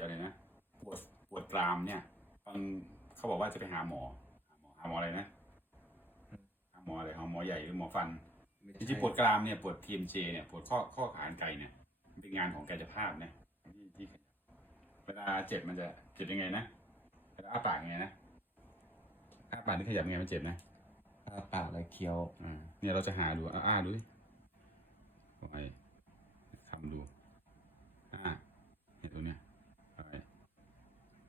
อะไรนะปวดปวดกรามเนี่ยบางเขาบอกว่าจะไปหาหมอ หาหมอหาหมออะไรนะหาหมออะไรหาหมอใหญ่หรือหมอฟันไม่จริงๆปวดกรามเนี่ยปวด TMJ เนี่ยปวดข้อข้อขาอันไกลเนี่ยมันเป็นงานของกายภาพนะที่ที่เวลาเจ็บมันจะเจ็บยังไงนะเวลาอ้าปากยังไงนะอ้าปากที่ขยับยังไงมันเจ็บนะอ้าปากแล้วเคี้ยวอ่าเนี่ยเราจะหาดูอ่าอ้าดูดิปล่อยคำดูอ้าเนี่ยตัวเนี้ยปล่อย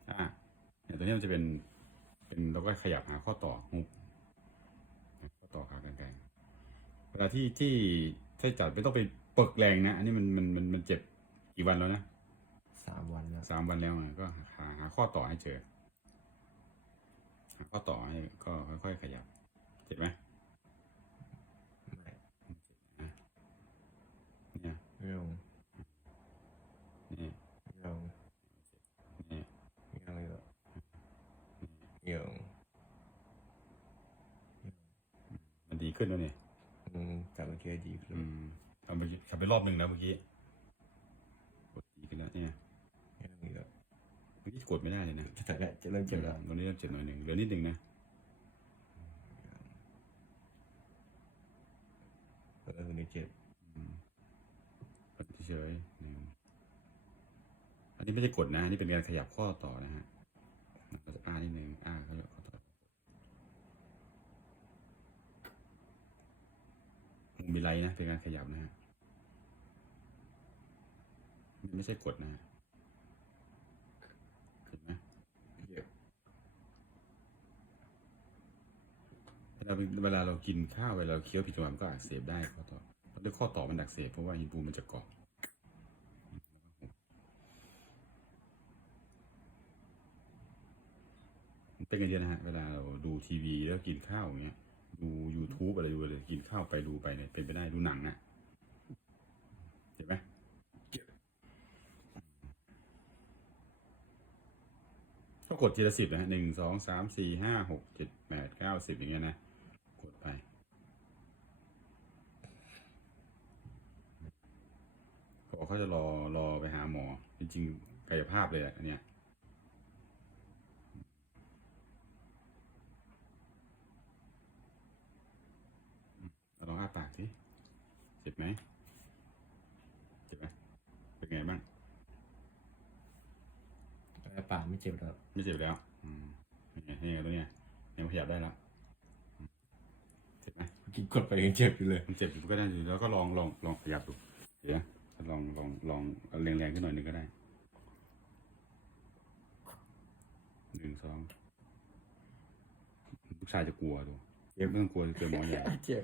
อ้าเนี่ยตัวเนี้ยมันจะเป็น เป็นเราก็ขยับหาข้อต่อหุบข้อต่อขากรรไกรเวลาที่ที่ถ้าจัดไม่ต้องไปปึกแรงนะ อันนี้มันมันมันมันเจ็บกี่วันแล้วนะสามวันแล้วสามวันแล้วอะก็หาหาข้อต่อให้เจอ หาข้อต่อให้ก็ค่อยๆขยับ เจ็บไหม ไม่ เนี่ย ไม่ลง เนี่ย ไม่ลง เนี่ย ไม่ลงเลย ไม่ลงมันดีขึ้นแล้วเนี่ยอืมกลับมาเคี้ยวดีขึ้นอืมเอาไปขับไปรอบหนึ่งแล้วเมื่อกี้กดดีขึ้นแล้วเนี่ยไม่ลงอีกแล้วเมื่อกี้กดไม่ได้เลยนะแต่ก็จะเริ่มเจ็บแล้วตอนนี้เริ่มเจ็บหน่อยหนึ่งเหลือนิดหนึ่งนะเออนี่เจ็บอืมกดเฉยๆหนึ่งอันนี้ไม่ใช่กดนะอันนี่เป็นการขยับข้อต่อนะฮะเราจะอ้านิดหนึ่งอ้าขยับข้อต่อ มุมมีไรนะ เป็นการขยับนะฮะมันไม่ใช่กดนะเห็นไหมเวลาเวลาเรากินข้าวเวลาเราเคี้ยวผิดจังหวะมันก็อักเสบได้ข้อต่อเพราะด้วยข้อต่อมันอักเสบเพราะว่าหินปูมันจะเกาะเป็นกันเยอะนะฮะเวลาเราดูทีวีแล้วกินข้าวอย่างเงี้ย ดู YouTube อะไรดูอะไรกินข้าวไปดูไปเนี่ยเป็นไปได้ดูหนังอะเห็นไหมก็กดทีละสิบนะหนึ่งสองสามสี่ห้าหกเจ็ดแปดเก้าสิบอย่างเงี้ยนะ กดไปขอเขาจะรอรอไปหาหมอ จริงๆกายภาพเลยอะอันเนี้ยเราลองอ้าปากสิเจ็บไหมเจ็บไหมเป็นไงบ้าง อ้าปาก ไม่เจ็บแล้วไม่เจ็บแล้ว อืมนี่ไงนี่ไงตรงเนี้ยยังขยับได้แล้วอืมเจ็บไหมกินกดไปยังเจ็บอยู่เลย มันเจ็บอยู่ก็ได้อยู่แล้วก็ลองลองลองขยับดูเดี๋ยวนะลองลองลองเอาแรงๆขึ้นหน่อยหนึงก็ได้หนึ่งสองลูกชายจะกลัวดูเอฟไม่ต้องกลัวเจอหมอใหญ่เจ็บ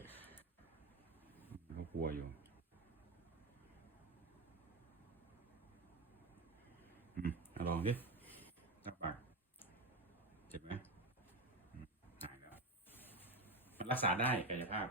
เขากลัวอยู่อืมเอาลองดิ รับปากเจ็บไหมหายแล้ว มันรักษาได้กายภาพ